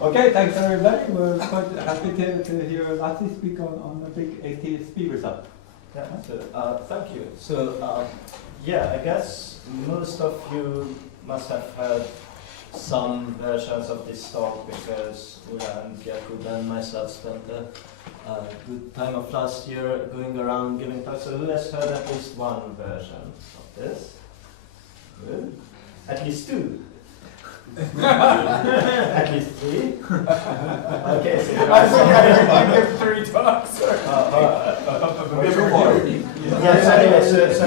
Okay, thanks everybody. We're quite happy to hear László speak on the big ATSP result. Yeah, so thank you. So yeah, I guess most of you must have heard some versions of this talk because Ula and Jakub and myself spent a good time of last year going around giving talks. So who has heard at least one version of this? Good. At least two. At least three. Okay, so I think I give 3 talks. Yes, anyway, so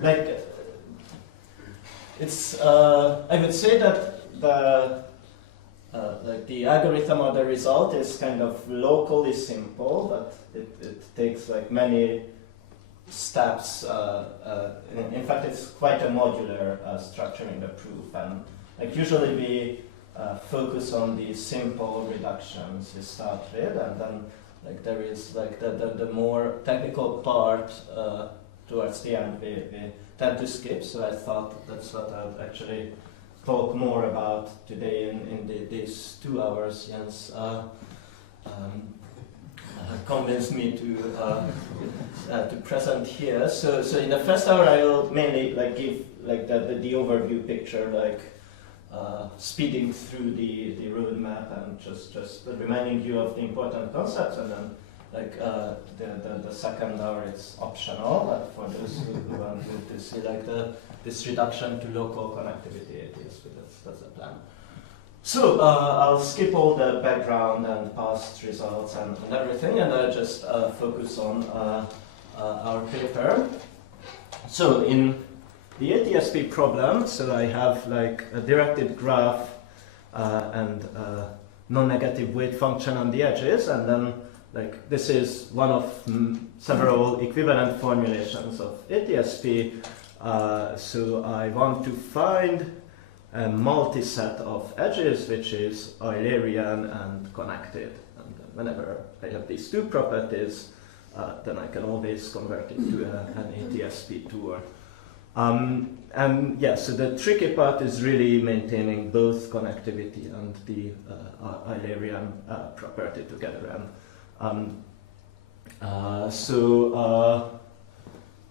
like it's I would say that the algorithm or the result is kind of locally simple, but it takes like many steps. In fact, it's quite a modular structure in the proof, and like usually we focus on the simple reductions we start with, and then like there is like the more technical part towards the end we tend to skip. So I thought that's what I'd actually talk more about today in these 2 hours. Jens convinced me to present here. So in the first hour I will mainly like give like the overview picture, like speeding through the roadmap and just reminding you of the important concepts, and then like the second hour it's optional, but for those who want to see like this reduction to local connectivity ATSP, that's the plan. So I'll skip all the background and past results and everything, and I'll just focus on our paper. So in the ATSP problem, so I have like a directed graph and non-negative weight function on the edges, and then like this is one of several equivalent formulations of ATSP. So I want to find a multi-set of edges which is Eulerian and connected. And whenever I have these two properties, then I can always convert it to an ATSP tour. And yeah, so the tricky part is really maintaining both connectivity and the Eulerian property together. And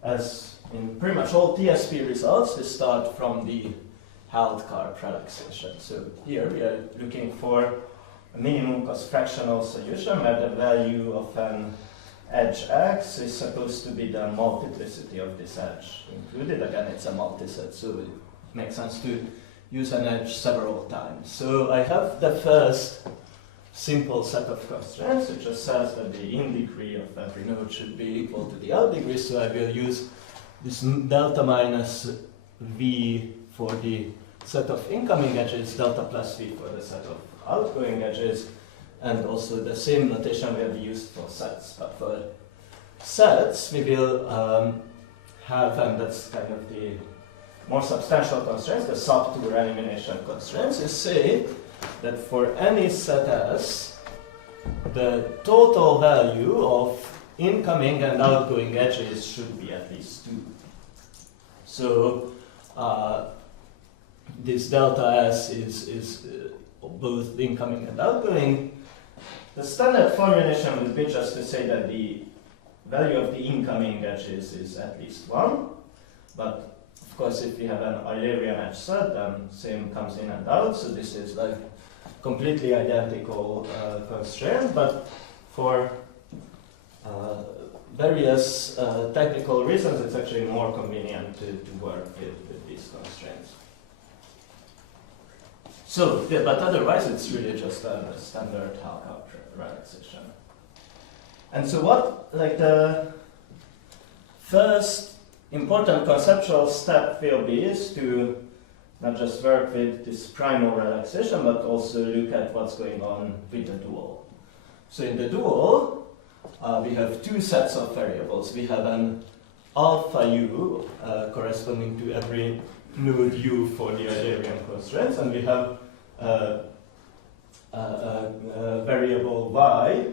as in pretty much all TSP results, we start from the held curve relaxation. So here we are looking for a minimum cost fractional solution where the value of an edge x is supposed to be the multiplicity of this edge included. Again, it's a multiset, so it makes sense to use an edge several times. So I have the first simple set of constraints, which just says that the in degree of every node should be equal to the out degree. So I will use this delta minus v for the set of incoming edges, delta plus v for the set of outgoing edges, and also the same notation will be used for sets. But for sets, we will have, and that's kind of the more substantial constraints, the sub-2 elimination constraints, is say that for any set S, the total value of incoming and outgoing edges should be at least 2. So this delta S is both incoming and outgoing. The standard formulation would be just to say that the value of the incoming edges is at least 1. But of course, if we have an Eulerian edge set, then same comes in and out. So this is like completely identical constraint. But for various technical reasons, it's actually more convenient to work with these constraints. So, yeah, but otherwise it's really just a standard Hell-Cup relaxation. And so what, like the first important conceptual step will be is to not just work with this primal relaxation, but also look at what's going on with the dual. So in the dual, we have 2 sets of variables. We have an alpha u corresponding to every node u for the Eulerian constraints, and we have a variable y,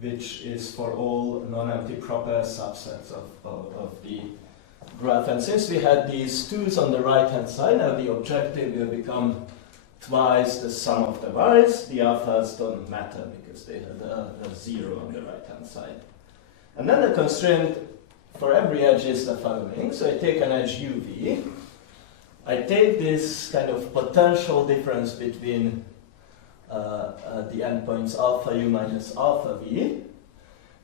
which is for all non-empty proper subsets of the graph. And since we had these 2's on the right-hand side, now the objective will become twice the sum of the y's. The alphas don't matter because they have a 0 on the right-hand side. And then the constraint for every edge is the following. So I take an edge uv. I take this kind of potential difference between the endpoints alpha u minus alpha v.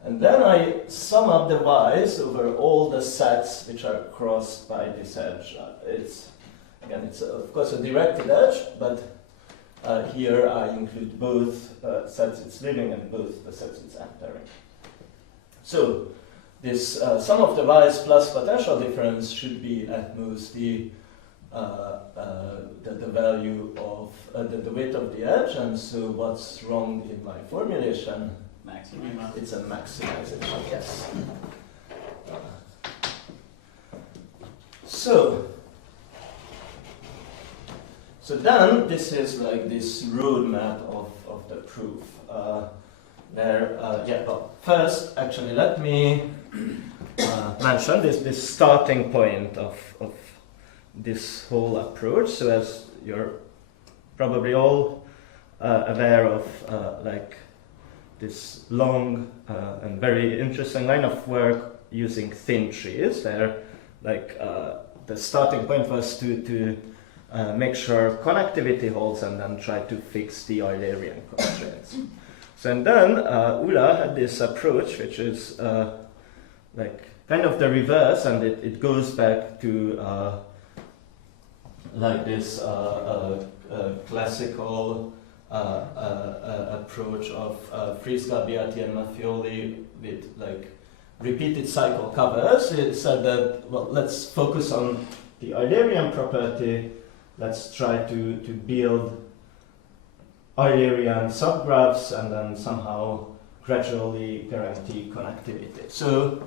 And then I sum up the y's over all the sets which are crossed by this edge. It's of course a directed edge, but here I include both sets it's leaving and both the sets it's entering. So this sum of the y's plus potential difference should be at most the value of the weight of the edge, and so what's wrong in my formulation? Maximum. It's a maximization, yes. So then this is like this roadmap of the proof. First, actually, let me mention this starting point of this whole approach. So as you're probably all aware of, like this long and very interesting line of work using thin trees, where like the starting point was to make sure connectivity holds and then try to fix the Eulerian constraints. So and then Ulla had this approach which is like kind of the reverse, and it goes back to like this classical approach of Friis, Gabbiati, and Mattioli with like repeated cycle covers. It said that, well, let's focus on the Eulerian property. Let's try to build Eulerian subgraphs and then somehow gradually guarantee connectivity. So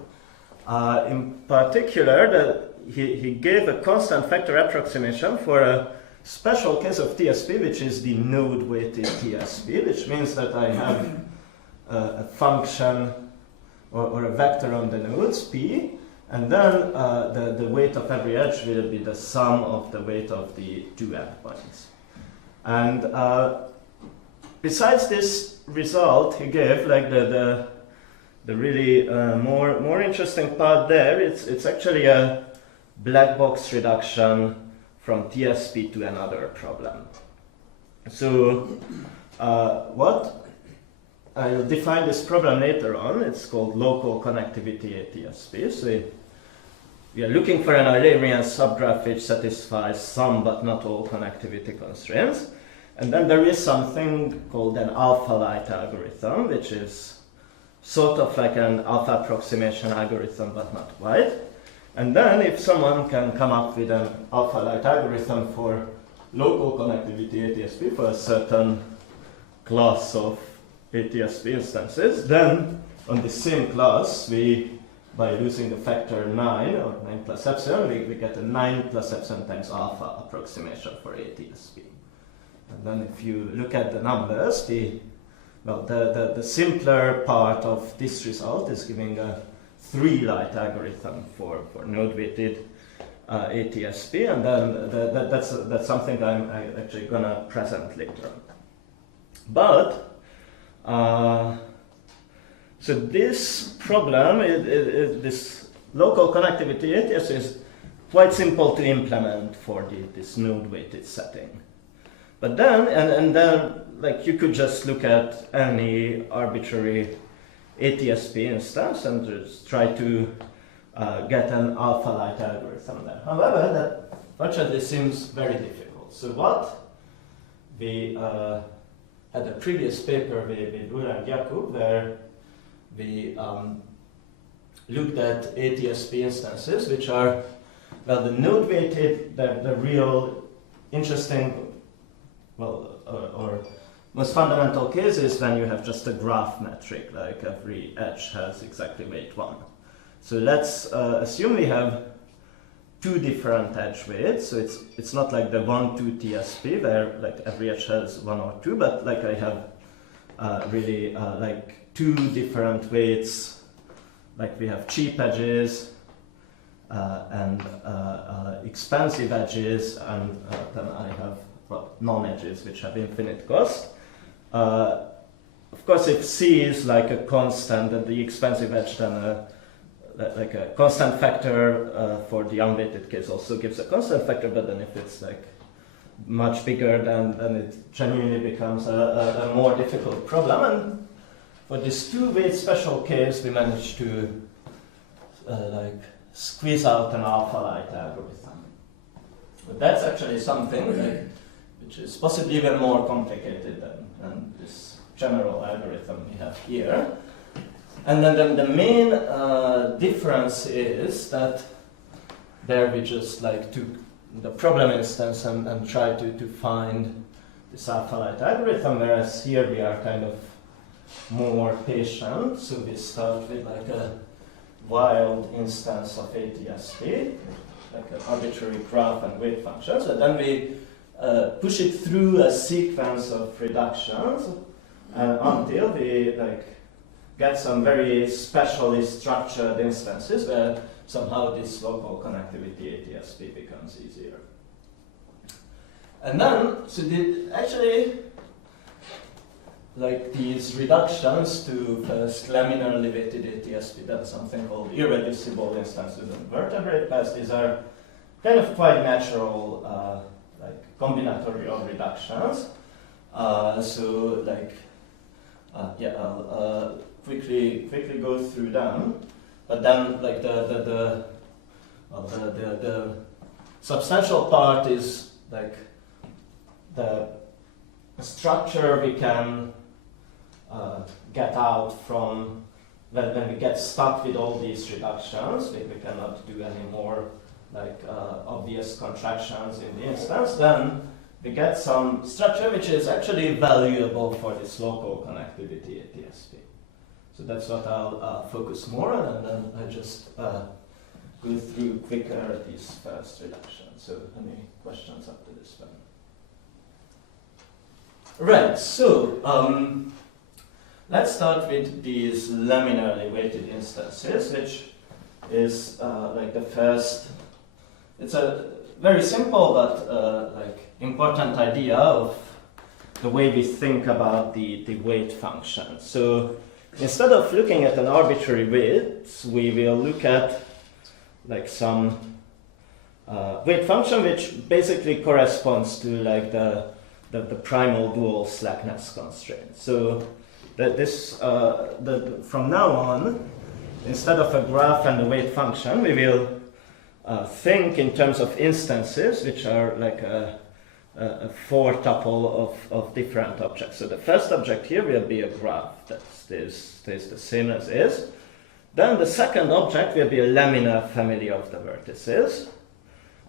in particular, he gave a constant factor approximation for a special case of TSP, which is the node-weighted TSP, which means that I have a function or a vector on the nodes, P, and then the weight of every edge will be the sum of the weight of the two endpoints. And besides this result, he gave like the really more interesting part there. It's actually a black box reduction from TSP to another problem. So what? I'll define this problem later on. It's called Local-Connectivity ATSP. So we are looking for an Eulerian subgraph which satisfies some but not all connectivity constraints. And then there is something called an alpha light algorithm, which is sort of like an alpha approximation algorithm but not quite. And then if someone can come up with an alpha light algorithm for local connectivity ATSP for a certain class of ATSP instances, then on the same class, by using the factor 9 or 9 plus epsilon, we get a 9 plus epsilon times alpha approximation for ATSP. And then if you look at the numbers, the simpler part of this result is giving a 3 light algorithm for node-weighted ATSP, and then that's something I'm actually gonna present later on. But so this problem, this local connectivity ATS is quite simple to implement for this node-weighted setting. But then, and then, like you could just look at any arbitrary ATSP instance and just try to get an alpha light algorithm there. However, that fortunately seems very difficult. So what we had a previous paper with Ulla and Jakub where we looked at ATSP instances which are, well, the node weighted, the real interesting, or most fundamental case is when you have just a graph metric, like every edge has exactly weight 1. So let's assume we have 2 different edge weights, so it's not like the 1-2 TSP where like every edge has 1 or 2, but like I have really like 2 different weights, like we have cheap edges and expensive edges, and then I have non-edges which have infinite cost. Of course, if C is like a constant, then the expensive edge then like a constant factor for the unweighted case also gives a constant factor, but then if it's like much bigger, then it genuinely becomes a more difficult problem. And for this two-weight special case, we managed to like squeeze out an alpha-light algorithm. But that's actually something like, which is possibly even more complicated than this general algorithm we have here. And then the main difference is that there we just like took the problem instance and tried to find this alpha-light algorithm, whereas here we are kind of more patient. So we start with like a wild instance of ATSP, like an arbitrary graph and weight functions, and then we push it through a sequence of reductions until we like get some very specially structured instances where somehow this local connectivity ATSP becomes easier. And then, so actually, like these reductions to first laminarly weighted ATSP, that's something called irreducible instances and vertebrate pairs. These are kind of quite natural, like combinatorial reductions. So like, yeah, I'll quickly go through them. But then, like the substantial part is like the structure we can get out from when we get stuck with all these reductions. We cannot do any more like obvious contractions in the instance. Then we get some structure which is actually valuable for this local connectivity ATSP. So that's what I'll focus more on, and then I just go through quicker these first reductions. So any questions up to this point? Right, so let's start with these laminarly weighted instances, which is like the first. It's a very simple but like important idea of the way we think about the weight function. So instead of looking at an arbitrary weight, we will look at like some weight function which basically corresponds to like the primal dual slackness constraint. So that this from now on, instead of a graph and a weight function, we will think in terms of instances which are like a four tuple of different objects. So the first object here will be a graph that stays the same as is. Then the second object will be a laminar family of the vertices.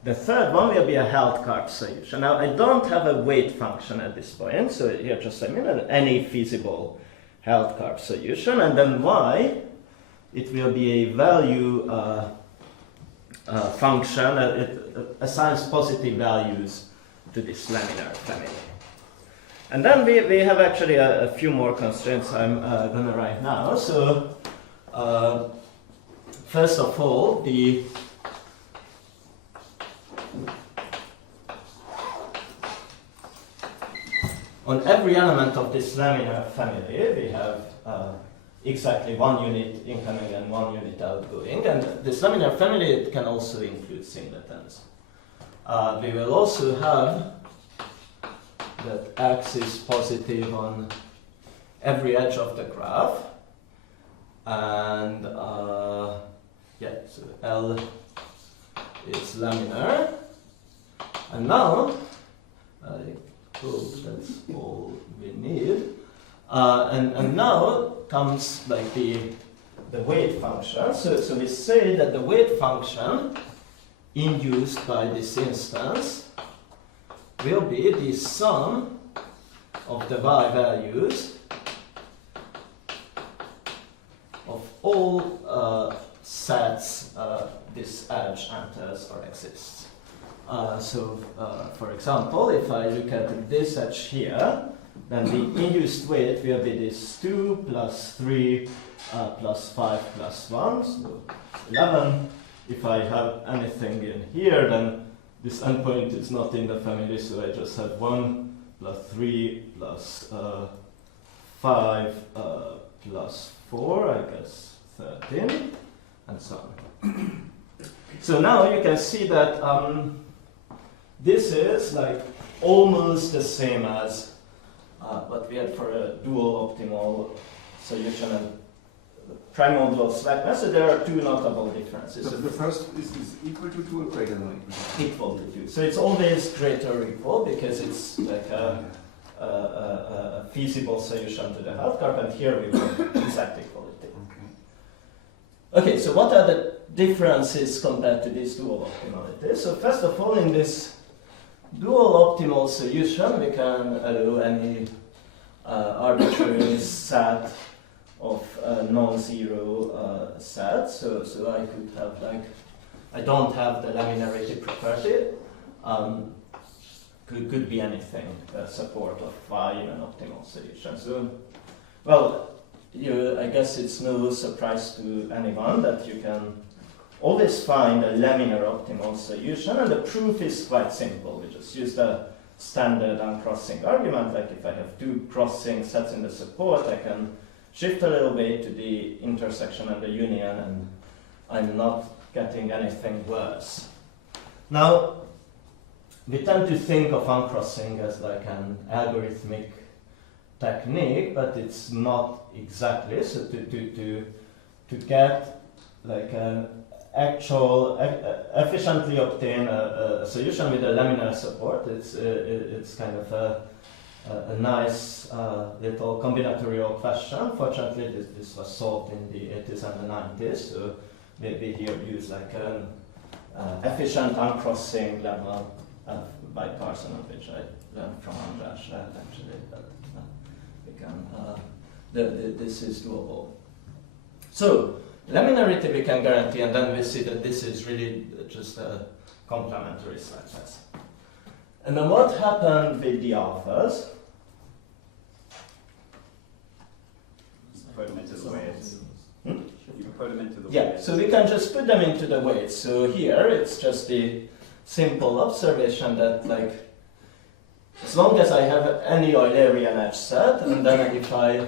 The third one will be a Held-Karp solution. Now I don't have a weight function at this point, so here just I mean any feasible Held-Karp solution, and then y, it will be a value function. It assigns positive values to this laminar family. And then we have actually a few more constraints I'm going to write now. So first of all, on every element of this laminar family, we have exactly one unit incoming and one unit outgoing. And this laminar family, it can also include singletons. We will also have that x is positive on every edge of the graph. And yeah, so L is laminar. And now, I hope that's all we need. And now comes like the weight function. So we say that the weight function induced by this instance will be the sum of the y values of all sets this edge enters or exists. So for example, if I look at this edge here, then the induced weight will be this 2 plus 3 plus 5 plus 1, so 11. If I have anything in here, then this endpoint is not in the family, so I just have 1 plus 3 plus 5 plus 4, I guess 13, and so on. So now you can see that this is like almost the same as what we had for a dual optimal solution and primal dual slackness. So there are two notable differences. So the first is equal to 2 or greater than equal to 2. So it's always greater or equal because it's like a feasible solution to the half curve, and here we want exact equality. Okay, so what are the differences compared to this dual optimality? So first of all, in this dual optimal solution, we can allow any arbitrary set of non-zero sets. So I could have like, I don't have the laminarity property. Could be anything, support of phi in an optimal solution. So, well, I guess it's no surprise to anyone that you can always find a laminar optimal solution, and the proof is quite simple. We just use the standard uncrossing argument. Like if I have two crossing sets in the support, I can shift a little bit to the intersection and the union, and I'm not getting anything worse. Now, we tend to think of uncrossing as like an algorithmic technique, but it's not exactly. So to get like an actual efficiently obtain a solution with a laminar support, it's kind of a nice little combinatorial question. Fortunately, this was solved in the 80s and the 90s, so maybe here use like an efficient uncrossing lemma by Carson, which I learned from András actually, but we can, this is doable. So, laminarity we can guarantee, and then we see that this is really just a complementary slackness. And then what happened with the alphas? Put them into the weights. You put them into the weights. Yeah, so we can just put them into the weights. So here it's just the simple observation that like as long as I have any Eulerian edge set, and then if I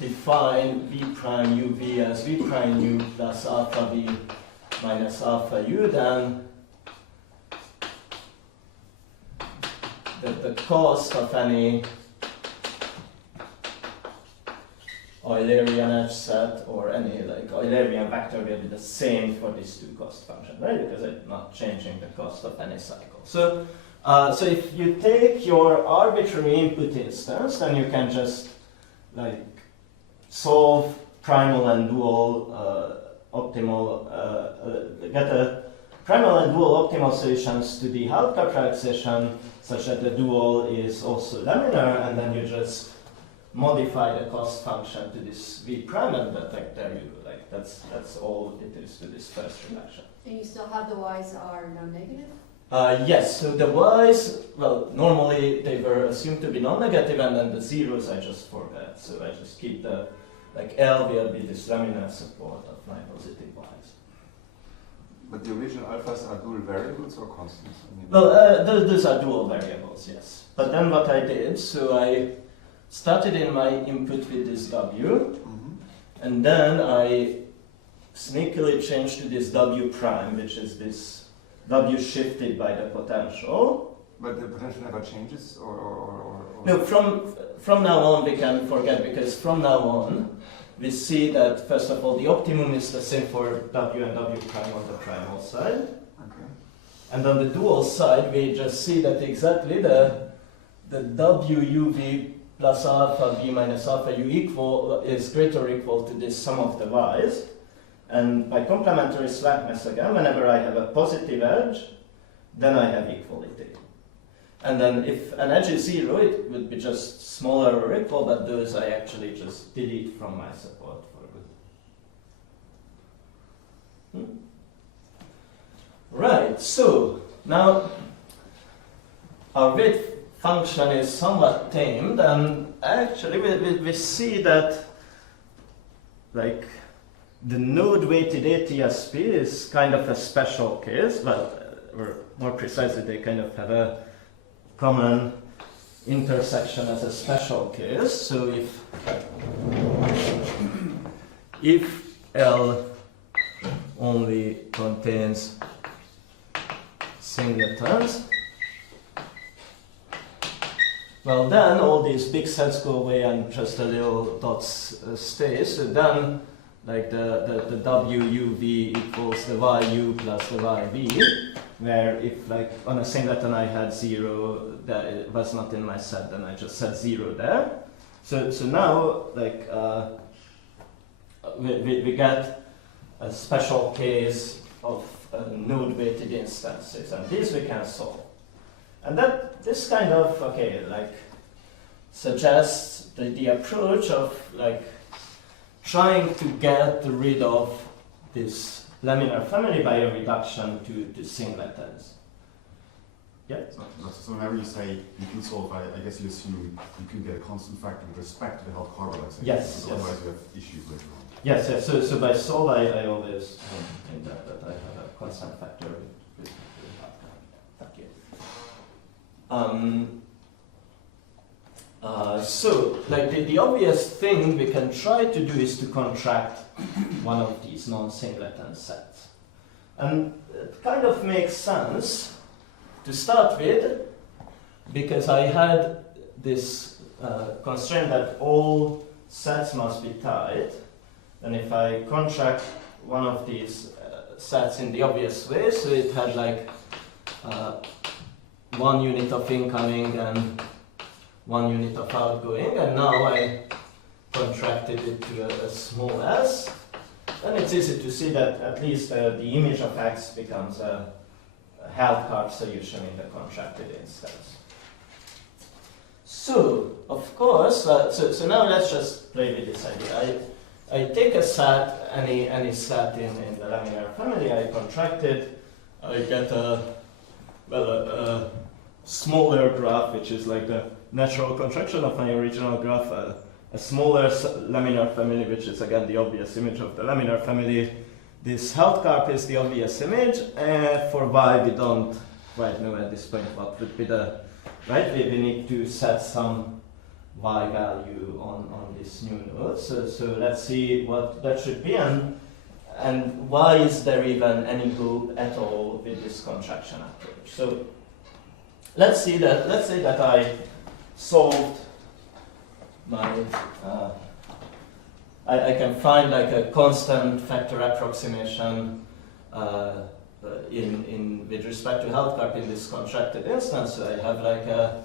define v prime uv as v prime u plus alpha v minus alpha u, then the cost of any Eulerian edge set or any like Eulerian vector will be the same for these two cost functions, right? Because I'm not changing the cost of any cycle. So, so if you take your arbitrary input instance, then you can just like solve primal and dual optimal, get a primal and dual optimal solutions to the Half-Curve relaxation such that the dual is also laminar, and then you just modify the cost function to this v prime, and that like there you like that's all it is to this first reduction. And you still have the y's are non-negative? Yes, so the y's, well, normally they were assumed to be non-negative, and then the zeros I just forgot. So I just keep the, like L will be this laminar support of my positive y's. But the original alphas are dual variables or constants? I mean, Well, those are dual variables, yes. But then what I did, so I started in my input with this W, and then I sneakily changed to this W prime, which is this W shifted by the potential. But the potential never changes, or No, from now on we can forget, because from now on we see that first of all the optimum is the same for W and W prime on the primal side. Okay. And on the dual side we just see that exactly the WUV plus alpha v minus alpha u is greater or equal to this sum of the y's. And by complementary slackness again, whenever I have a positive edge, then I have equality. And then if an edge is 0, it would be just smaller or equal, but those I actually just delete from my support for good. Right, so now our weight function is somewhat tamed, and actually we see that like the node weighted ATSP is kind of a special case. Well, or more precisely, they kind of have a common intersection as a special case. So if L only contains singletons, well then all these big sets go away and just a little dots stay. So then like the WUV equals the YU plus the YV, where if like on a singleton I had 0, that it was not in my set, then I just set 0 there. So now like we get a special case of node-weighted instances, and these we can solve. And this kind of suggests the approach of like trying to get rid of this laminar family by a reduction to singletons. Yeah. So whenever you say you can solve, I guess you assume you can get a constant factor with respect to the health car relaxation. Yes. Otherwise you have issues later on. Yes. So by solve, I always think that I have a constant factor with thank you. So like the obvious thing we can try to do is to contract one of these non-singleton sets, and it kind of makes sense to start with, because I had this constraint that all sets must be tied, and if I contract one of these sets in the obvious way, so it had like 1 unit of incoming and 1 unit of outgoing, and now I contracted it to a small s, then it's easy to see that at least the image of x becomes a Half-Card solution in the contracted instance. So, of course, so now let's just play with this idea. I take a set, any set in the laminar family, I contract it, I get a smaller graph, which is like the natural contraction of my original graph, a smaller laminar family, which is again the obvious image of the laminar family. This Hausdorff is the obvious image. For y, we don't quite know at this point what would be the, right? We need to set some y value on this new node. So let's see what that should be, and why is there even any goal at all with this contraction approach. So let's say that I solved my I can find like a constant factor approximation with respect to Hausdorff in this contracted instance. So I have like a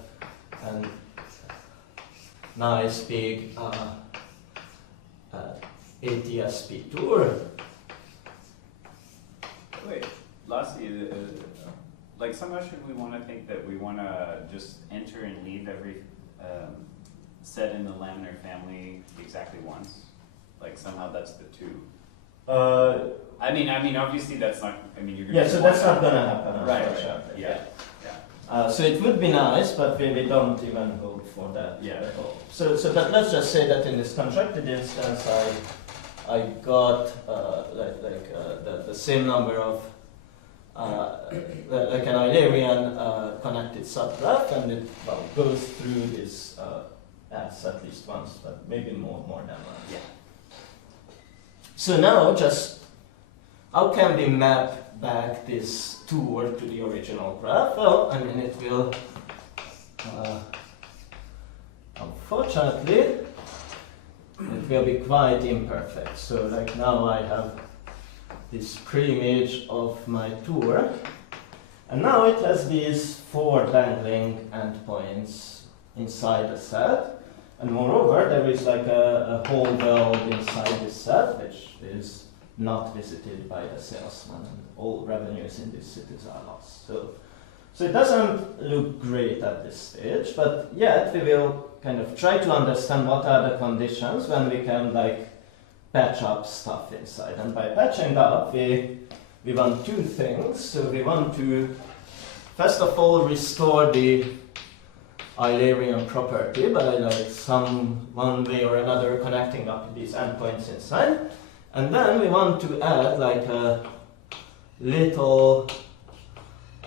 nice big ATSP tour. Wait, lastly, like somehow should we want to think that we want to just enter and leave every set in the laminar family exactly once? Like somehow that's the 2. I mean, obviously that's not. I mean, you're gonna. Yeah, so that's not gonna happen. Right. Yeah. So it would be nice, but we don't even hope for that at all. So let's just say that in this contracted instance, I got the same number of like an Eulerian connected subgraph, and it goes through this S at least once, but maybe more than once. Yeah. So now, just how can we map back this tour to the original graph? Well, I mean, it will, unfortunately, it will be quite imperfect. So like now I have this pre-image of my tour, and now it has these 4 dangling endpoints inside the set. And moreover, there is like a whole world inside this set, which is not visited by the salesman, and all revenues in these cities are lost. So it doesn't look great at this stage, but yet we will kind of try to understand what are the conditions when we can like patch up stuff inside. And by patching up, we want 2 things. So we want to, first of all, restore the Eulerian property by like one way or another connecting up these endpoints inside, and then we want to add like a little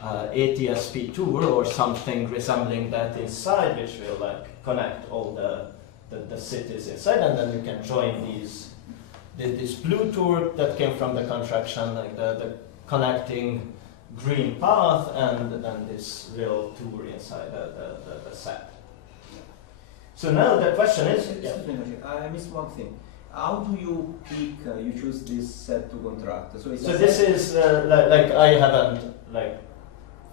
ATSP tour or something resembling that inside, which will like connect all the cities inside, and then you can join this blue tour that came from the contraction, like the connecting green path, and then this real tour inside the set. So now the question is, I missed one thing. How do you pick, you choose this set to contract? So, so this is like I haven't like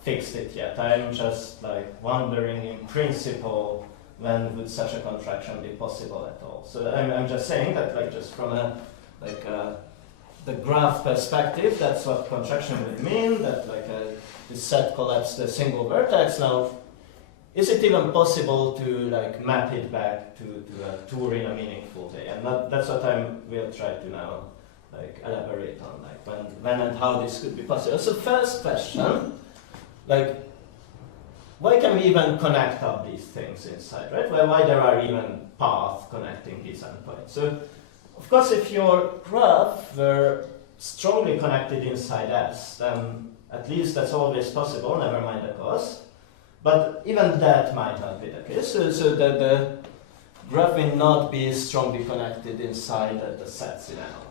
fixed it yet. I'm just like wondering in principle when would such a contraction be possible at all. So I'm just saying that like just from a the graph perspective, that's what contraction would mean, that like this set collapsed a single vertex. Now, is it even possible to like map it back to a tour in a meaningful way? And that's what I will try to now like elaborate on, like when and how this could be possible. So first question, like why can we even connect up these things inside, right? Well, why there are even paths connecting these endpoints? So of course, if your graph were strongly connected inside S, then at least that's always possible, never mind the cost. But even that might not be the case. So the graph will not be strongly connected inside the sets in L.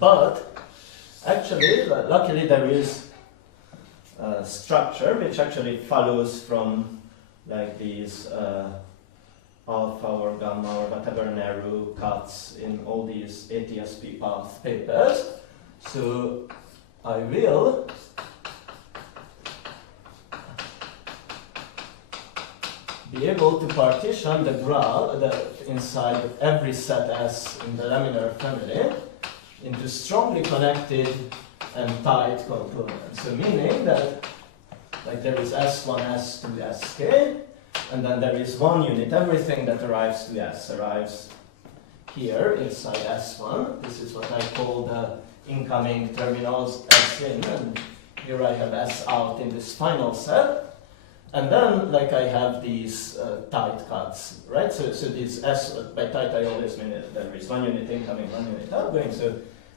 But actually, luckily there is a structure which actually follows from like these alpha or gamma or whatever narrow cuts in all these ATSP path papers. So I will be able to partition the graph inside of every set S in the Laminar family into strongly connected and tight components. So meaning that like there is S1, S2, Sk, and then there is one unit. Everything that arrives to S arrives here inside S1. This is what I call the incoming terminals S in, and here I have S out in this final set. And then, like, I have these tight cuts, right? So these S, by tight I always mean that there is one unit incoming, one unit outgoing. So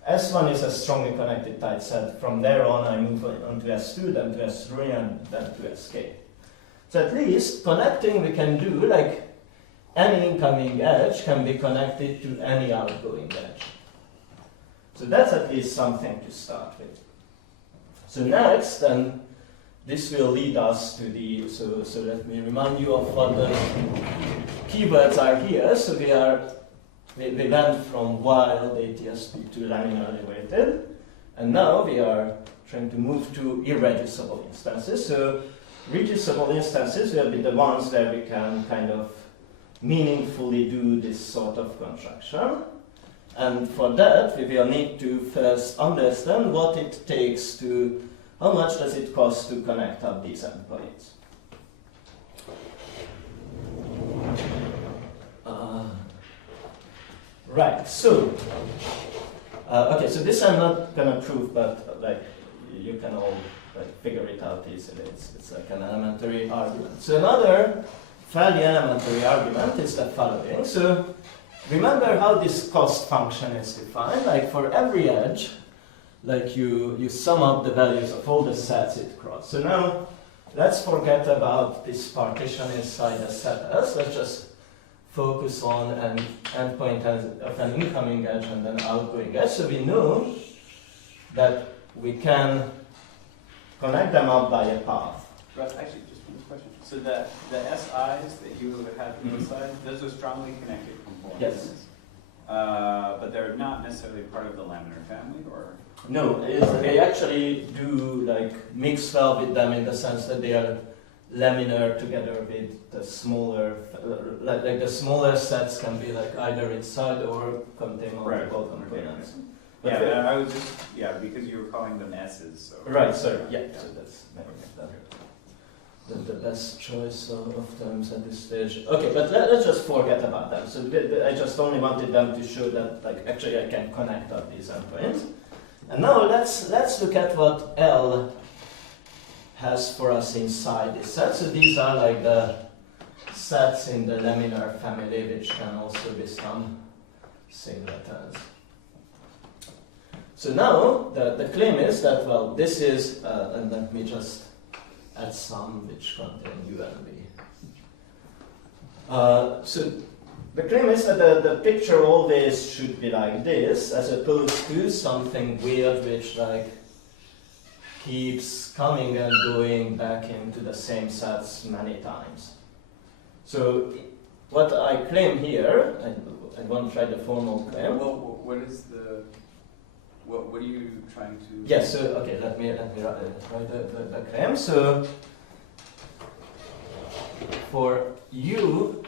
S1 is a strongly connected tight set. From there on, I move on to S2, then to S3, and then to Sk. So at least connecting we can do, like, any incoming edge can be connected to any outgoing edge. So that's at least something to start with. So next, then, this will lead us to the, so let me remind you of what the keywords are here. So we went from wild ATSP to laminarly weighted, and now we are trying to move to irreducible instances. So reducible instances will be the ones where we can kind of meaningfully do this sort of construction. And for that, we will need to first understand what it takes to, how much does it cost to connect up these endpoints? Right, so, okay, so this I'm not gonna prove, but like, you can all like figure it out easily. It's like an elementary argument. So another fairly elementary argument is the following. So remember how this cost function is defined? Like for every edge, like you sum up the values of all the sets it crosses. So now let's forget about this partition inside the set S. Let's just focus on an endpoint of an incoming edge and an outgoing edge. So we know that we can connect them up by a path. Russ, actually, just one question. So the SIs that you would have inside, those are strongly connected components. Yes. But they're not necessarily part of the laminar family, or? No, they actually do like mix well with them in the sense that they are laminar together with the smaller, like the smaller sets can be like either inside or contain multiple components. Okay. Yeah, I was just, because you were calling them S's. So. Right, so that's the best choice of terms at this stage. Okay, but let's just forget about them. So I just only wanted them to show that like actually I can connect up these endpoints. And now let's look at what L has for us inside this set. So these are like the sets in the laminar family, which can also be some singletons. So now the claim is that, well, this is, and let me just add some which contain U and V. So the claim is that the picture always should be like this, as opposed to something weird which like keeps coming and going back into the same sets many times. So what I claim here, I won't try the formal claim. Well, what is the, what are you trying to? Yes, so, okay, let me write the claim. So for U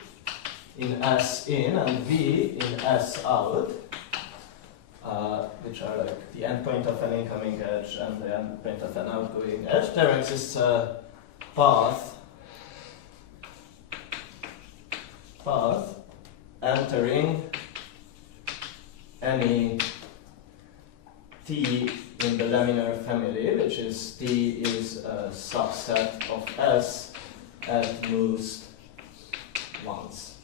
in S in and V in S out, which are like the endpoint of an incoming edge and the endpoint of an outgoing edge, there exists a path entering any T in the Laminar family, which is T is a subset of S at most once.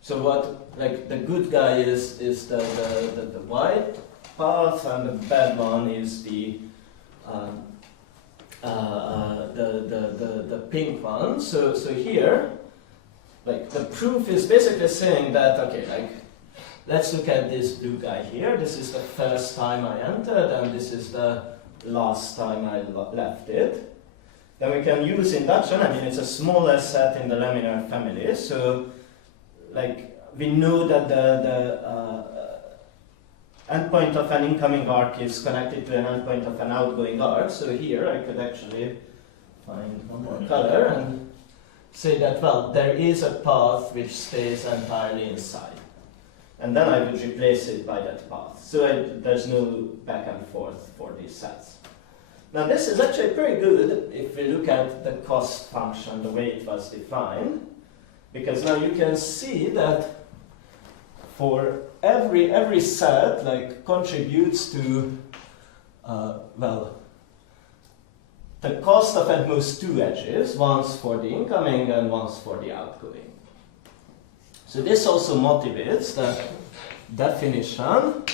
So what, like, the good guy is the white path, and the bad one is the pink one. So here, like, the proof is basically saying that, okay, like, let's look at this blue guy here. This is the first time I entered, and this is the last time I left it. Then we can use induction. I mean, it's a smaller set in the Laminar family, so like we know that the endpoint of an incoming arc is connected to an endpoint of an outgoing arc. So here I could actually find one more color and say that, well, there is a path which stays entirely inside. And then I would replace it by that path. So there's no back and forth for these sets. Now this is actually pretty good if we look at the cost function, the way it was defined. Because now you can see that for every set, like, contributes to, well, the cost of at most two edges, once for the incoming and once for the outgoing. So this also motivates the definition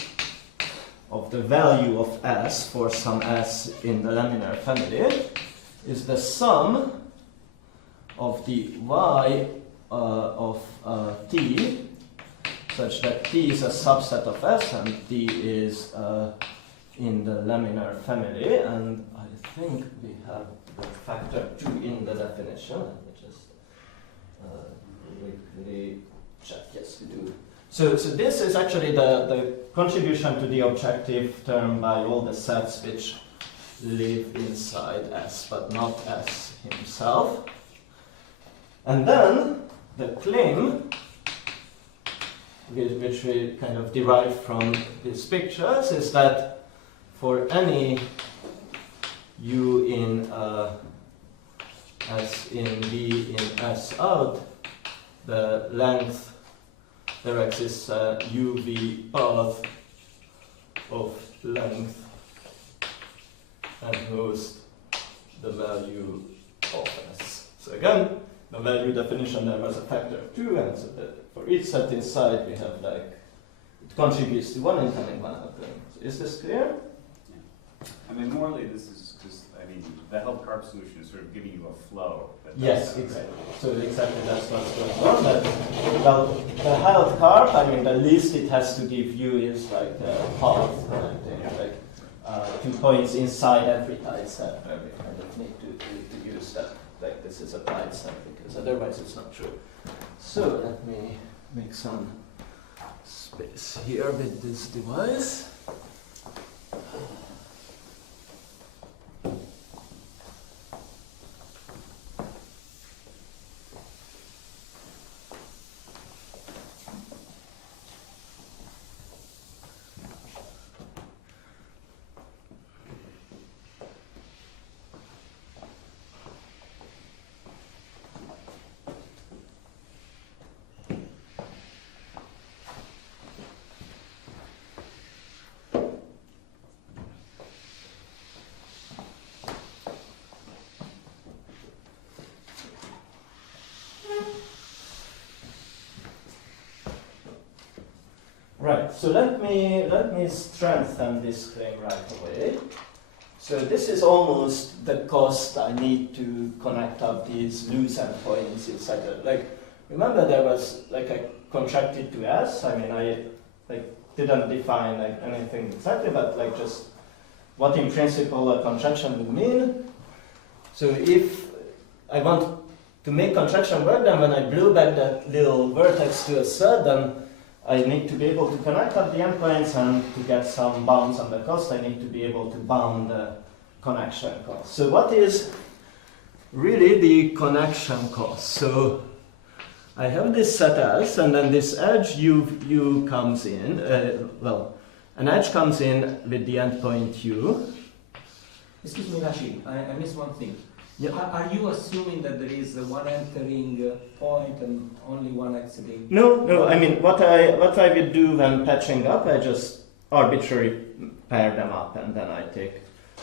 of the value of S for some S in the Laminar family is the sum of the Y of T, such that T is a subset of S and T is in the Laminar family, and I think we have the factor 2 in the definition. Let me just quickly check. Yes, we do. So this is actually the contribution to the objective term by all the sets which live inside S, but not S himself. And then the claim, which we kind of derive from these pictures, is that for any U in S in V in S out, the length, there exists a UV path of length at most the value of S. So again, the value definition there was a factor of 2, and so that for each set inside we have, like, it contributes to one incoming, one outgoing. So is this clear? Yeah. I mean, morally, this is just, I mean, the held carp solution is sort of giving you a flow. Yes, exactly. So exactly that's what's going on. That, well, the held carp, I mean, the least it has to give you is like the path connecting, like 2 points inside every tight set, where we kind of need to use that. Like, this is a tight set, because otherwise it's not true. So let me make some space here with this device. Right, so let me strengthen this claim right away. So this is almost the cost I need to connect up these loose endpoints inside it. Like, remember there was like I contracted to S. I mean, I like didn't define like anything exactly, but like just what in principle a contraction would mean. So if I want to make contraction work, then when I blow back that little vertex to a set, then I need to be able to connect up the endpoints, and to get some bounds on the cost, I need to be able to bound the connection cost. So what is really the connection cost? So I have this set S, and then this edge U comes in, an edge comes in with the endpoint U. Excuse me, Rashid, I missed one thing. Yeah. Are you assuming that there is one entering point and only one exiting? No. I mean, what I would do when patching up, I just arbitrarily pair them up, and then I take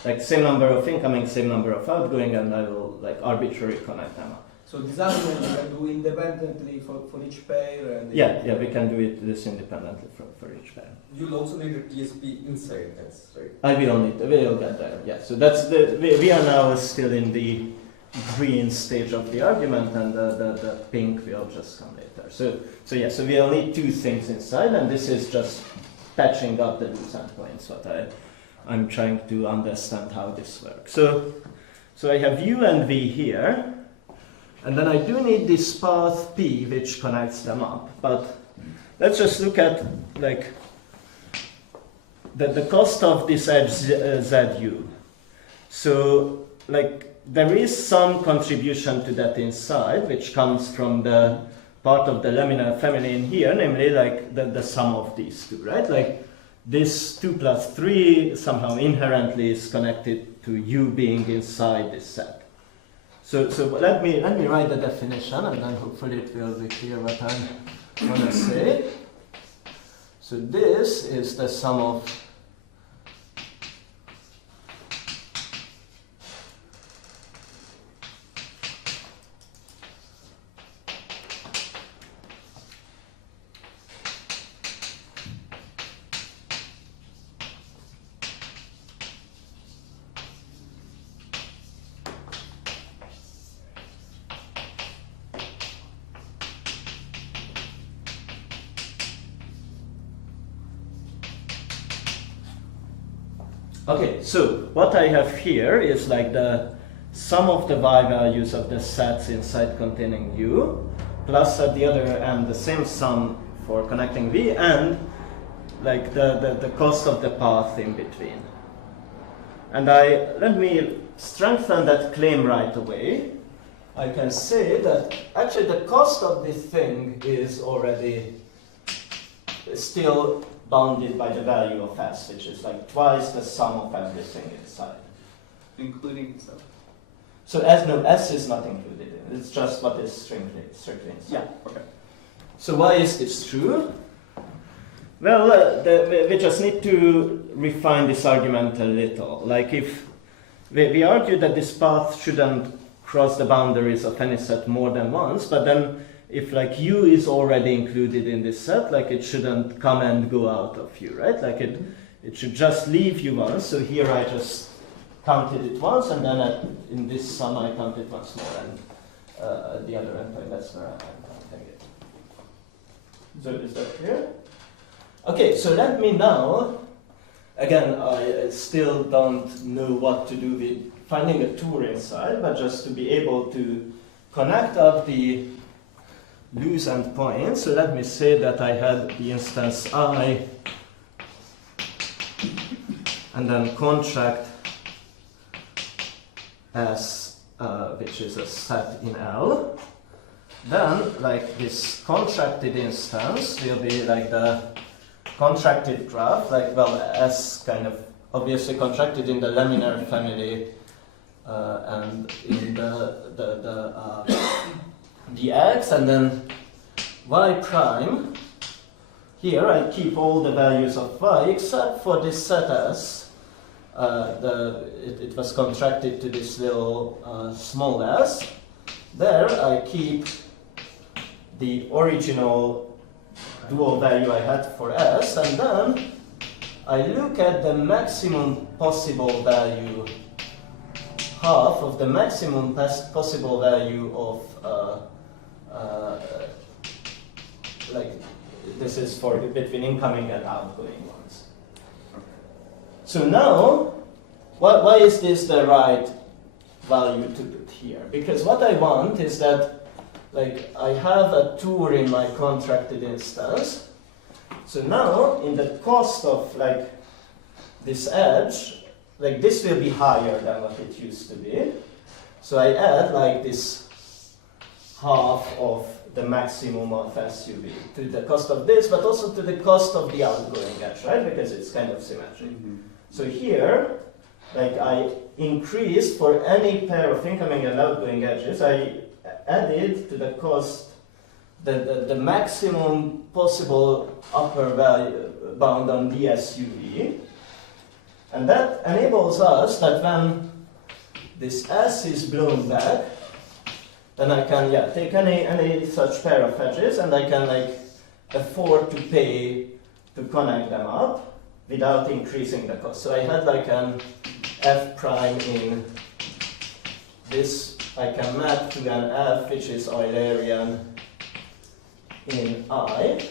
like same number of incoming, same number of outgoing, and I will like arbitrarily connect them up. So this argument you can do independently for each pair? And Yeah, we can do this independently for each pair. You'll also need a TSP inside S, right? I will get there, yeah. So that's we are now still in the green stage of the argument, and the pink will just come later. So we'll need two things inside, and this is just patching up the loose endpoints, what I'm trying to understand how this works. So I have U and V here, and then I do need this path P which connects them up, but let's just look at like the cost of this edge ZU. So like there is some contribution to that inside, which comes from the part of the laminar family in here, namely like the sum of these two, right? Like this 2 plus 3 somehow inherently is connected to U being inside this set. So let me write the definition, and then hopefully it will be clear what I'm going to say. So this is the sum of okay, so what I have here is like the sum of the y values of the sets inside containing U, plus at the other end the same sum for connecting V, and like the cost of the path in between. And let me strengthen that claim right away. I can say that actually the cost of this thing is already still bounded by the value of S, which is like twice the sum of everything inside. Including itself. So S is not included in it. It's just what is strictly inside. Yeah, okay. So why is this true? Well, we just need to refine this argument a little. Like if we argue that this path shouldn't cross the boundaries of any set more than once, but then if like U is already included in this set, like it shouldn't come and go out of U, right? Like it should just leave U once. So here I just counted it once, and then in this sum I counted once more, and the other endpoint, that's where I'm counting it. So is that clear? Okay, so let me now, again, I still don't know what to do with finding a tour inside, but just to be able to connect up the loose endpoints. So let me say that I had the instance I, and then contract S, which is a set in L. Then, like this contracted instance will be like the contracted graph, like, well, S kind of obviously contracted in the laminar family, and in the X, and then Y prime. Here I keep all the values of Y except for this set S. It was contracted to this little small s. There I keep the original dual value I had for S, and then I look at the maximum possible value, half of the maximum possible value of, like, this is for between incoming and outgoing ones. So now, why is this the right value to put here? Because what I want is that, like, I have a tour in my contracted instance. So now, in the cost of, like, this edge, like, this will be higher than what it used to be. So I add, like, this half of the maximum of SUV to the cost of this, but also to the cost of the outgoing edge, right? Because it's kind of symmetric. So here, like, I increase for any pair of incoming and outgoing edges, I added to the cost the maximum possible upper value bound on the SUV. And that enables us that when this S is blown back, then I can take any such pair of edges, and I can, like, afford to pay to connect them up without increasing the cost. So I had, like, an F prime in this, I can map to an F which is Eulerian in I,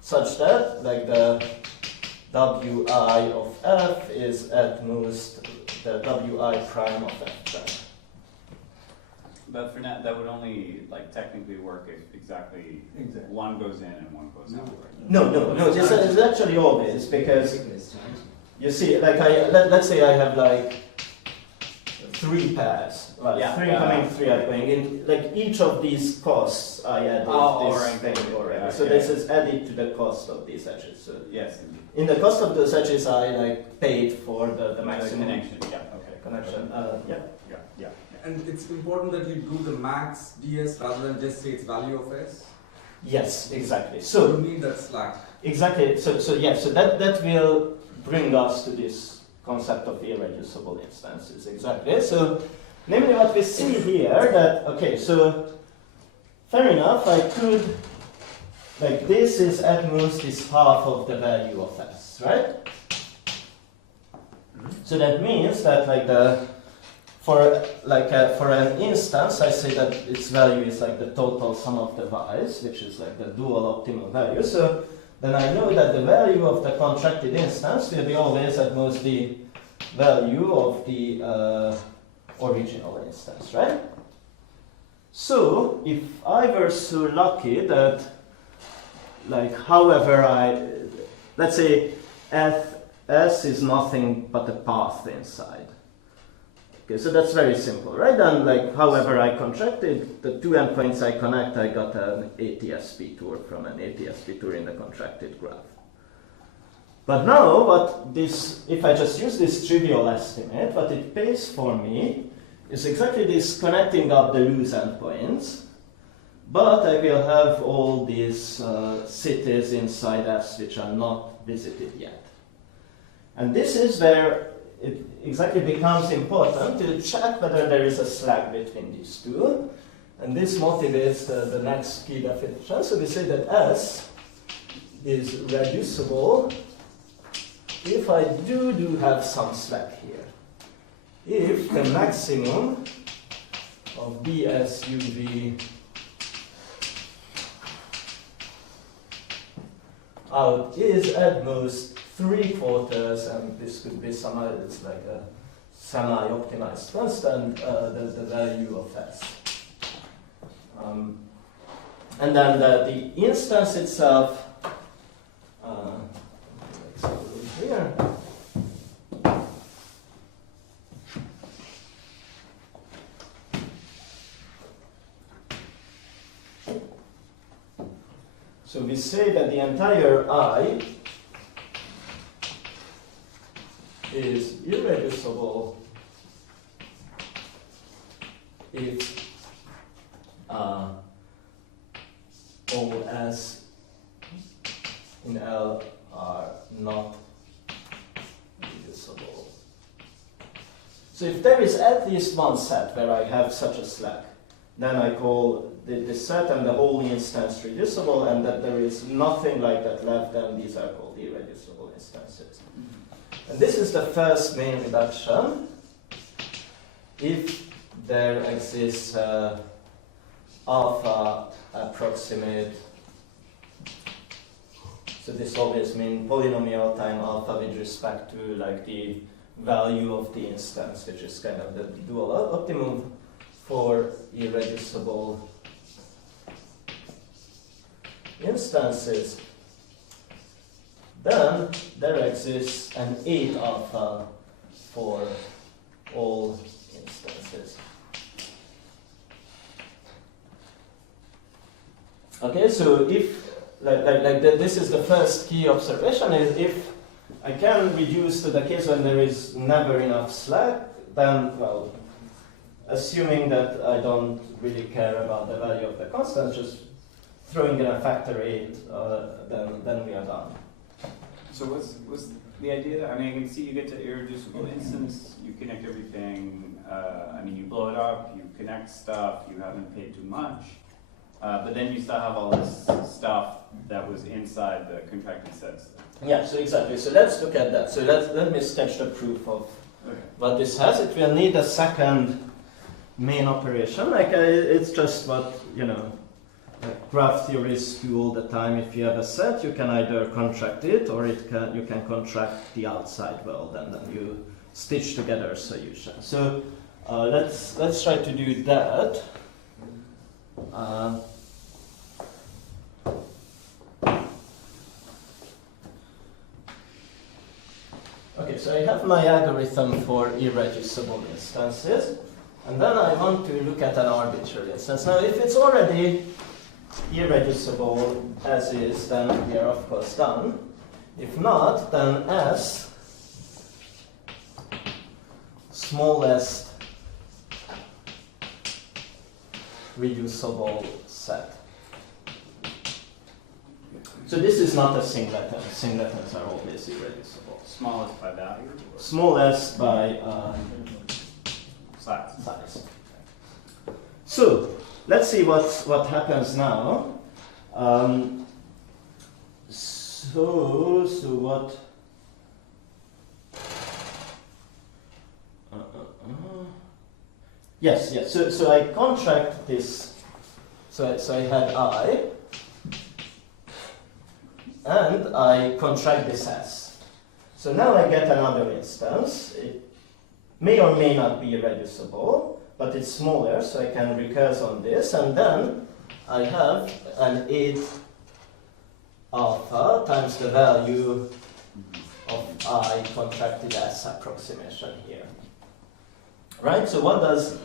such that, like, the Wi of F is at most the Wi prime of F prime. But for now, that would only, like, technically work if exactly one goes in and one goes out. Right? No. This is actually always, because you see, like, let's say I have, like, 3 pairs, like, 3 incoming, 3 outgoing. In, like, each of these costs I added this thing already. So this is added to the cost of these edges. So yes. In the cost of those edges, I, like, paid for the maximum connection. Connection. Yeah. And it's important that you do the max ds rather than just say it's value of S. Yes, exactly. You So need that slack. exactly. So that will bring us to this concept of irreducible instances. Exactly. So namely, what we see here that so fair enough, I could, like, this is at most is half of the value of S, right? So that means that, like, for an instance, I say that its value is, like, the total sum of the y's, which is, like, the dual optimal value. So then I know that the value of the contracted instance will be always at most the value of the original instance, right? So if I were so lucky that, like, however let's say S is nothing but a path inside. Okay, so that's very simple, right? And, like, however I contracted, the 2 endpoints I connect, I got an ATSP tour from an ATSP tour in the contracted graph. But now, if I just use this trivial estimate, what it pays for me is exactly this connecting up the loose endpoints, but I will have all these cities inside S which are not visited yet. And this is where it exactly becomes important to check whether there is a slack between these two. And this motivates the next key definition. So we say that S is reducible if I do have some slack here. If the maximum of BSUV out is at most 3/4, and this could be it's like a semi-optimized constant, the value of S. And then the instance itself, let's have a look here. So we say that the entire I is irreducible if all S in L are not reducible. So if there is at least one set where I have such a slack, then I call the set and the whole instance reducible, and that there is nothing like that left, then these are called irreducible instances. And this is the first main reduction. If there exists alpha approximate, so this always means polynomial time alpha with respect to like the value of the instance, which is kind of the dual optimum for irreducible instances, then there exists an 8 alpha for all instances. Okay, so if this is the first key observation, is if I can reduce to the case when there is never enough slack, then, well, assuming that I don't really care about the value of the constant, just throwing in a factor 8, then we are done. So what's the idea that, I mean, I can see you get to irreducible instance, you connect everything, I mean, you blow it up, you connect stuff, you haven't paid too much, but then you still have all this stuff that was inside the contracted sets. Yeah, so exactly. So let's look at that. So let me sketch the proof of what this has. It will need a second main operation. Like it's just what, you know, like graph theorists do all the time. If you have a set, you can either contract it, or you can contract the outside world, and then you stitch together a solution. So let's try to do that. Okay, so I have my algorithm for irreducible instances, and then I want to look at an arbitrary instance. Now, if it's already irreducible as is, then we are of course done. If not, then S smallest reducible set. So this is not a singleton. Singletons are always irreducible. Smallest by value? Smallest by size. So let's see what happens now. So what? Yes. So I contract this. So I had I, and I contract this S. So now I get another instance. It may or may not be irreducible, but it's smaller, so I can recurse on this, and then I have an 8 alpha times the value of I contracted S approximation here. Right? So what does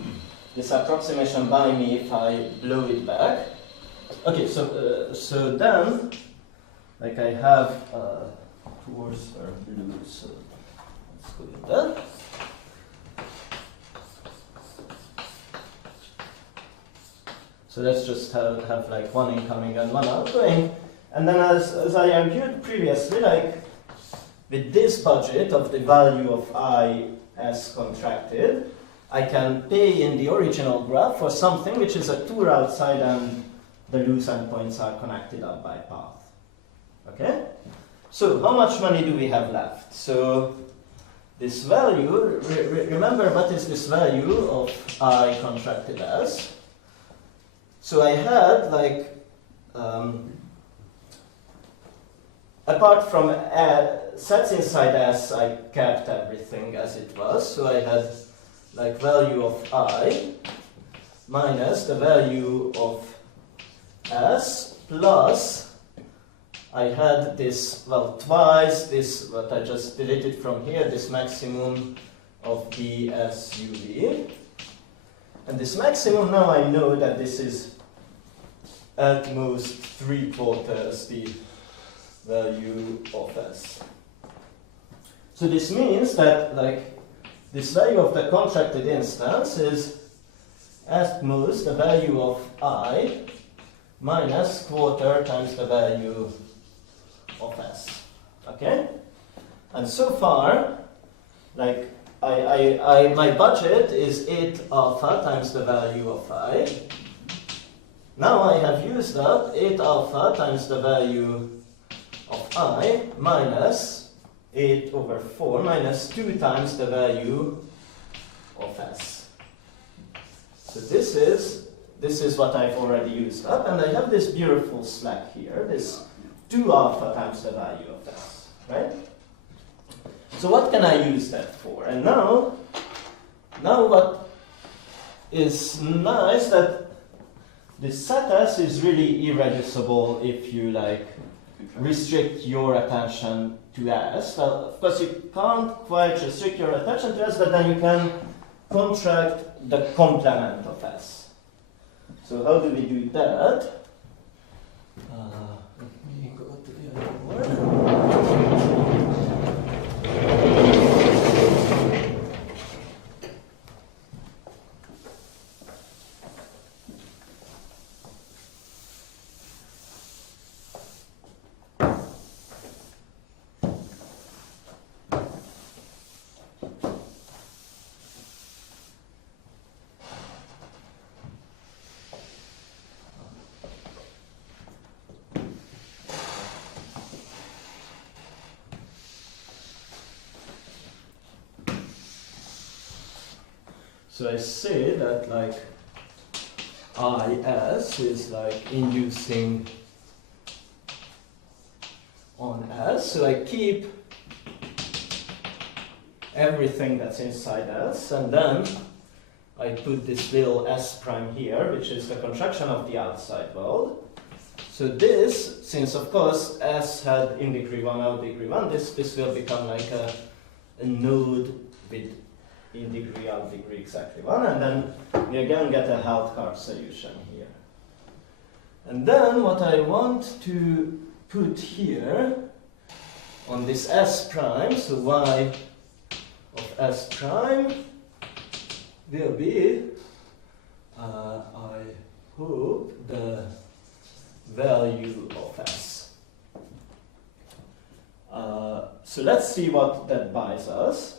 this approximation buy me if I blow it back? Okay, so then, like I have towards or blue, so let's go with that. So let's just have like one incoming and one outgoing. And then as I argued previously, like with this budget of the value of I as contracted, I can pay in the original graph for something which is a tour outside and the loose endpoints are connected up by path. Okay? So how much money do we have left? So this value, remember what is this value of I contracted as? So I had like, apart from sets inside S, I kept everything as it was. So I had like value of I minus the value of S plus I had this, well, twice this, what I just deleted from here, this maximum of the SUV. And this maximum, now I know that this is at most 3/4 the value of S. So this means that like this value of the contracted instance is at most the value of I minus quarter times the value of S. Okay? And so far, like my budget is 8 alpha times the value of I. Now I have used up 8 alpha times the value of I minus 8 over 4 minus 2 times the value of S. So this is what I've already used up, and I have this beautiful slack here, this 2 alpha times the value of S, right? So what can I use that for? And now what is nice that this set S is really irreducible if you like restrict your attention to S. Well, of course you can't quite restrict your attention to S, but then you can contract the complement of S. So how do we do that? Let me go to the other board. So I say that like IS is like inducing on S. So I keep everything that's inside S, and then I put this little S prime here, which is the contraction of the outside world. So this, since of course S had in degree 1, out degree 1, this will become like a node with in degree, out degree exactly 1, and then we again get a Hausdorff solution here. And then what I want to put here on this S prime, so Y of S prime will be, I hope, the value of S. So let's see what that buys us.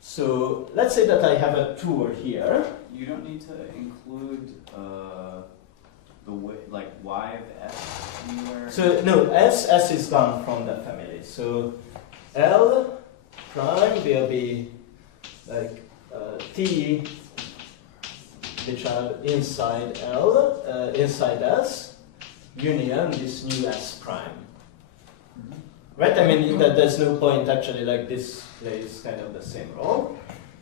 So let's say that I have a tour here. You don't need to include the way, like Y of S anywhere. So no, S is gone from the family. So L prime will be like T, which are inside L, inside S, union this new S prime. Right? I mean, there's no point actually, like this plays kind of the same role.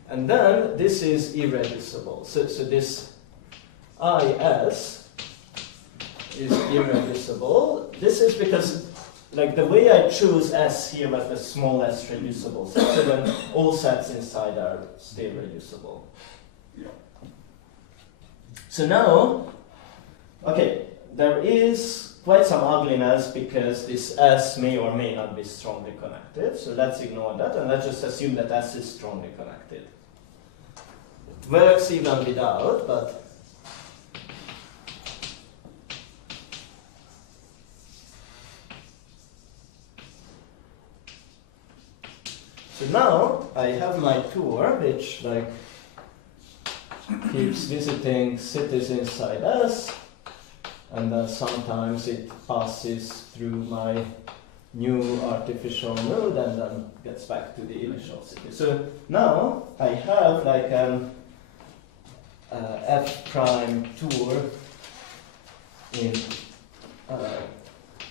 And then this is irreducible. So this IS is irreducible. This is because like the way I choose S here was the smallest reducible set, so then all sets inside are still reducible. Yeah. So now, okay, there is quite some ugliness because this S may or may not be strongly connected. So let's ignore that and let's just assume that S is strongly connected. It works even without, but so now I have my tour which like keeps visiting cities inside S. And then sometimes it passes through my new artificial node and then gets back to the initial city. So now I have like an F prime tour in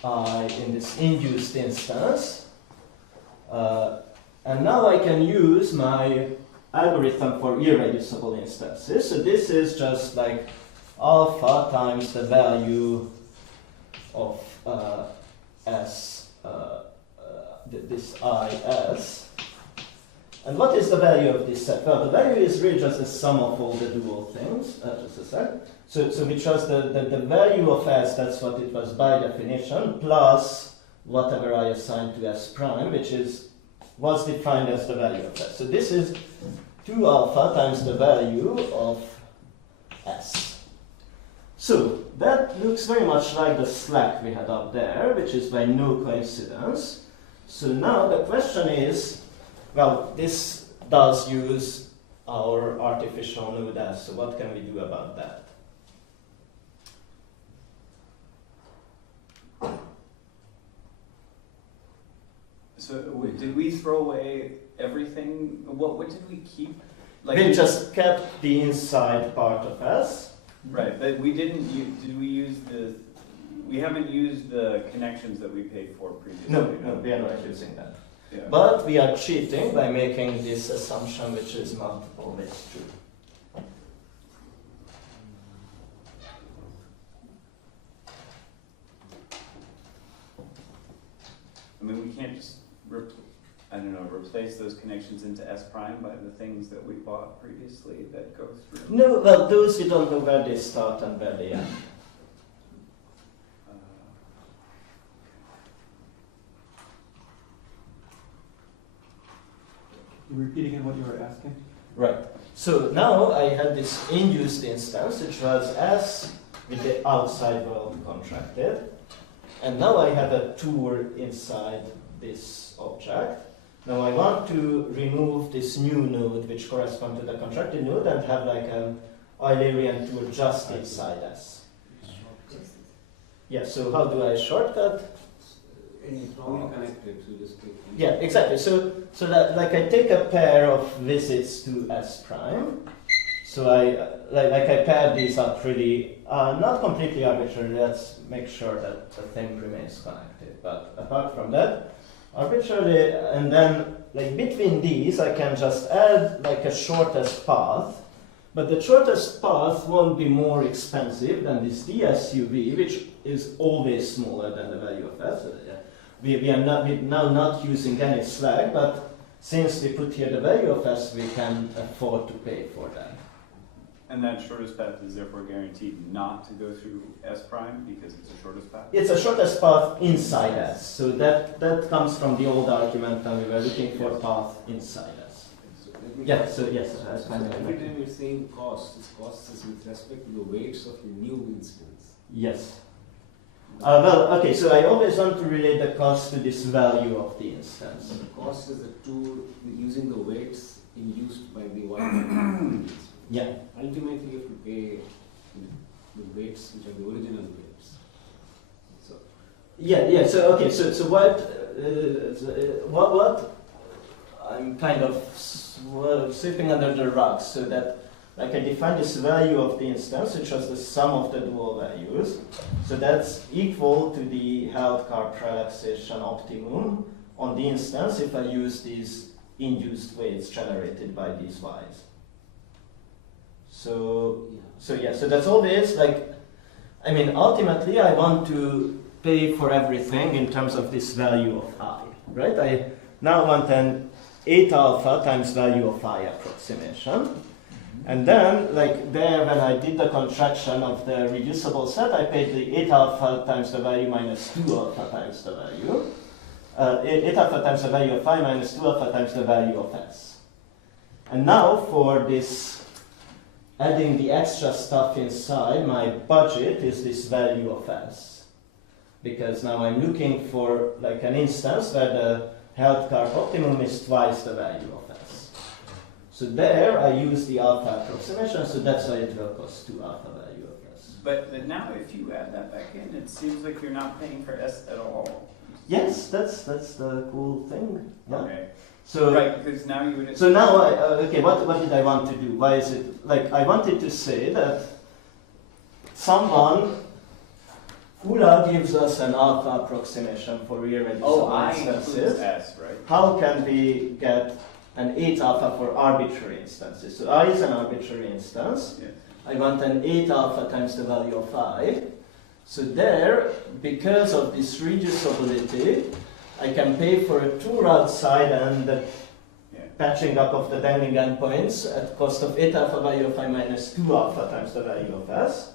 I in this induced instance. And now I can use my algorithm for irreducible instances. So this is just like alpha times the value of S, this IS. And what is the value of this set? Well, the value is really just the sum of all the dual things. Just a sec. So which was the value of S, that's what it was by definition, plus whatever I assigned to S prime, which was defined as the value of S. So this is 2 alpha times the value of S. So that looks very much like the slack we had up there, which is by no coincidence. So now the question is, well, this does use our artificial node S. So what can we do about that? So did we throw away everything? What did we keep? We just kept the inside part of S. Right, but we didn't use, did we use we haven't used the connections that we paid for previously. No, we are not using that. Yeah. But we are cheating by making this assumption which is multiple ways true. I mean, we can't just, replace those connections into S prime by the things that we bought previously that go through. No, well, those we don't know where they start and where they end. You repeat again what you were asking? Right. So now I had this induced instance, which was S with the outside world contracted. And now I have a tour inside this object. Now I want to remove this new node which corresponds to the contracted node and have like an Eulerian tour just inside S. Yeah, so how do I shortcut? It's only connected, so just click. Yeah, exactly. So that like I take a pair of visits to S prime. So I I pair these up really not completely arbitrarily. Let's make sure that the thing remains connected. But apart from that, arbitrarily, and then like between these, I can just add like a shortest path. But the shortest path won't be more expensive than this DSUV, which is always smaller than the value of S. We are now not using any slag, but since we put here the value of S, we can afford to pay for that. And that shortest path is therefore guaranteed not to go through S prime because it's the shortest path? It's a shortest path inside S. So that comes from the old argument, and we were looking for a path inside S. Yeah, so yes, that's fine. Every time you're saying cost is with respect to the weights of the new instance. Yes. Well, okay, so I always want to relate the cost to this value of the instance. The cost is the tool using the weights induced by the one. Yeah. Ultimately, you have to pay the weights which are the original weights. So. Yeah. So okay. So what I'm kind of sweeping under the rug, so that like I define this value of the instance, which was the sum of the dual values. So that's equal to the Hausdorff relaxation optimum on the instance if I use these induced weights generated by these y's. So that's always like, I mean, ultimately I want to pay for everything in terms of this value of I, right? I now want an 8 alpha times value of I approximation. And then, like there, when I did the contraction of the reducible set, I paid the 8 alpha times the value minus 2 alpha times the value. 8 alpha times the value of I minus 2 alpha times the value of S. And now for this, adding the extra stuff inside, my budget is this value of S. Because now I'm looking for like an instance where the Hausdorff optimum is twice the value of S. So there I use the alpha approximation, so that's why it will cost 2 alpha value of S. But now if you add that back in, it seems like you're not paying for S at all. Yes, that's the cool thing. Yeah. Okay. So right, because now you would. So now okay, what did I want to do? Why is it like I wanted to say that someone Ula gives us an alpha approximation for reducible instances. S, right? How can we get an 8 alpha for arbitrary instances? So I is an arbitrary instance. Yeah. I want an 8 alpha times the value of I. So there, because of this reducibility, I can pay for a tour outside and the patching up of the dangling endpoints at cost of 8 alpha value of I minus 2 alpha times the value of S.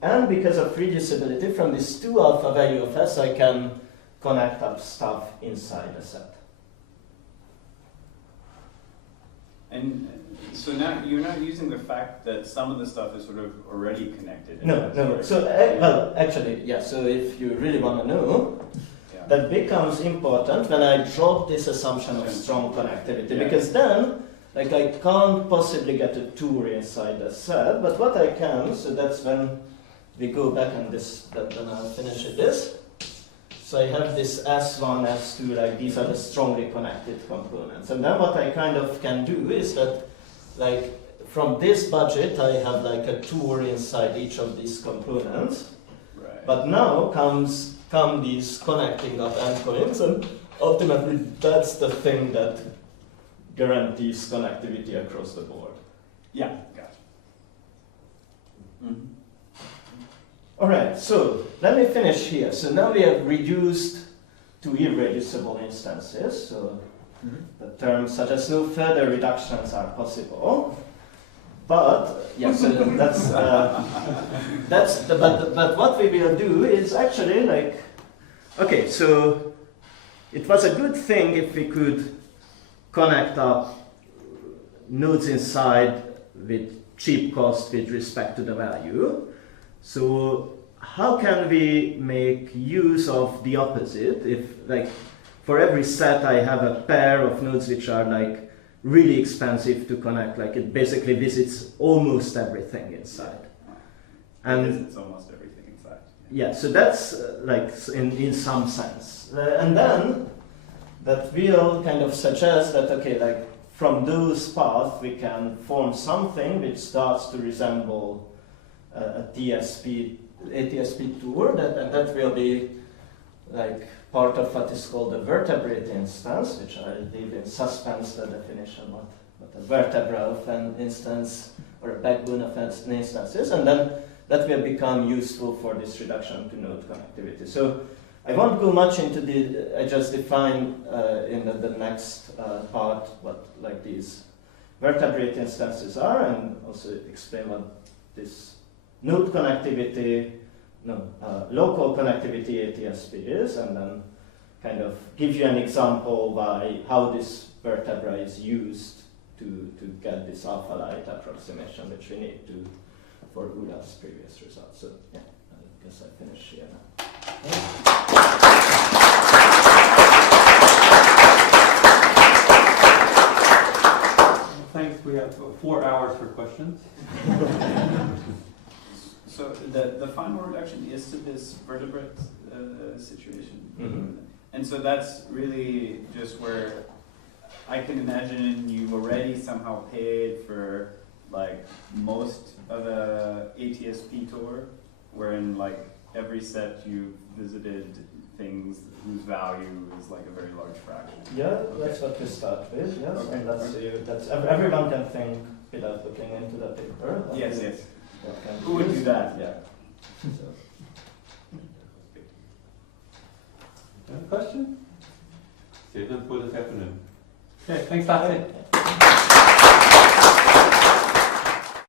And because of reducibility, from this 2 alpha value of S, I can connect up stuff inside the set. And so now you're not using the fact that some of the stuff is sort of already connected. No. So, well, actually, yeah, so if you really want to know, that becomes important when I drop this assumption of strong connectivity, because then like I can't possibly get a tour inside the set, but what I can, so that's when we go back and then I'll finish it this. So I have this S1, S2, like these are the strongly connected components. And then what I kind of can do is that, like, from this budget, I have like a tour inside each of these components. Right. But now come these connecting of endpoints, and ultimately that's the thing that guarantees connectivity across the board. Yeah, gotcha. Mm-hmm. All right, so let me finish here. So now we have reduced to irreducible instances. So the term suggests no further reductions are possible. But yes, so but what we will do is actually like, okay, so it was a good thing if we could connect up nodes inside with cheap cost with respect to the value. So how can we make use of the opposite? If like for every set I have a pair of nodes which are like really expensive to connect, like it basically visits almost everything inside. And it visits almost everything inside. Yeah, so that's like in some sense. And then that will kind of suggest that, okay, like from those paths we can form something which starts to resemble a ATSP tour, and that will be like part of what is called a vertebrate instance, which I leave in suspense the definition what a vertebra of an instance or a backbone of an instance is, and then that will become useful for this reduction to node connectivity. So I won't go much into I just define in the next part what like these vertebrate instances are, and also explain what this node connectivity, local connectivity ATSP is, and then kind of give you an example by how this vertebra is used to get this alpha light approximation, which we need to for Uda's previous results. So yeah, I guess I finish here now. Thanks. We have 4 hours for questions. So the final reduction is to this vertebrate situation. Mm-hmm. And so that's really just where I can imagine you already somehow paid for like most of a ATSP tour, wherein like every set you visited things whose value is like a very large fraction. Yeah, that's what we start with, yes. Okay. And that's everyone can think without looking into the paper. Yes, yes. Who would do that? Yeah. Question? Statement for this afternoon. Okay, thanks, László.